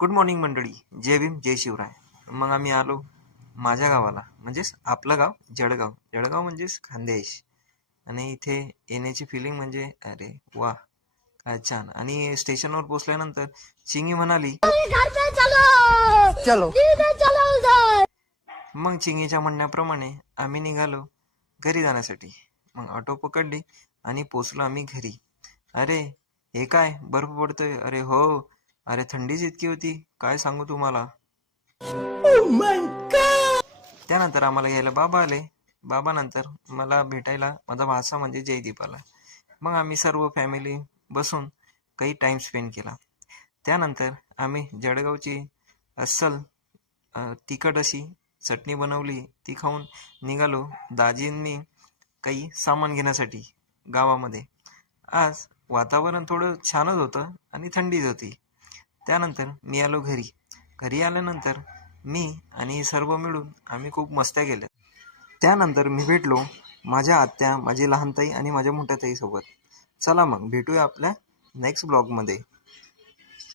Good morning मंडळी. जय भीम जय शिवराय. मग आम्ही आलो माझ्या गावाला, म्हणजेच आपलं गाव जळगाव. जळगाव म्हणजेच खानदेश. आणि इथे येण्याची फिलिंग म्हणजे अरे वा काय छान. आणि स्टेशनवर पोचल्यानंतर चिंगी म्हणाली चलो मग चिंगीच्या म्हणण्याप्रमाणे आम्ही निघालो घरी जाण्यासाठी. मग ऑटो पकडली आणि पोचलो आम्ही घरी. अरे हे काय बर्फ पडतोय? अरे हो, अरे थंडीच इतकी होती काय सांगू तुम्हाला. त्यानंतर आम्हाला घ्यायला बाबा आले. बाबा नंतर मला भेटायला माझा भाचा म्हणजे जयदीप आला. मग आम्ही सर्व फॅमिली बसून काही टाइम स्पेंड केला. त्यानंतर आम्ही जळगावची अस्सल तिखट अशी चटणी बनवली, ती खाऊन निघालो दाजींनी काही सामान घेण्यासाठी गावामध्ये. आज वातावरण थोडं छानच होतं आणि थंडीच होती. त्यानंतर मी आलो घरी. घरी आल्यानंतर मी आणि सर्व मिळून आम्ही खूप मस्त्या केल्या. त्यानंतर मी भेटलो माझ्या आत्या, माझी लहान ताई आणि माझ्या मोठ्या ताईसोबत. चला मग भेटूया आपल्या नेक्स्ट ब्लॉगमध्ये.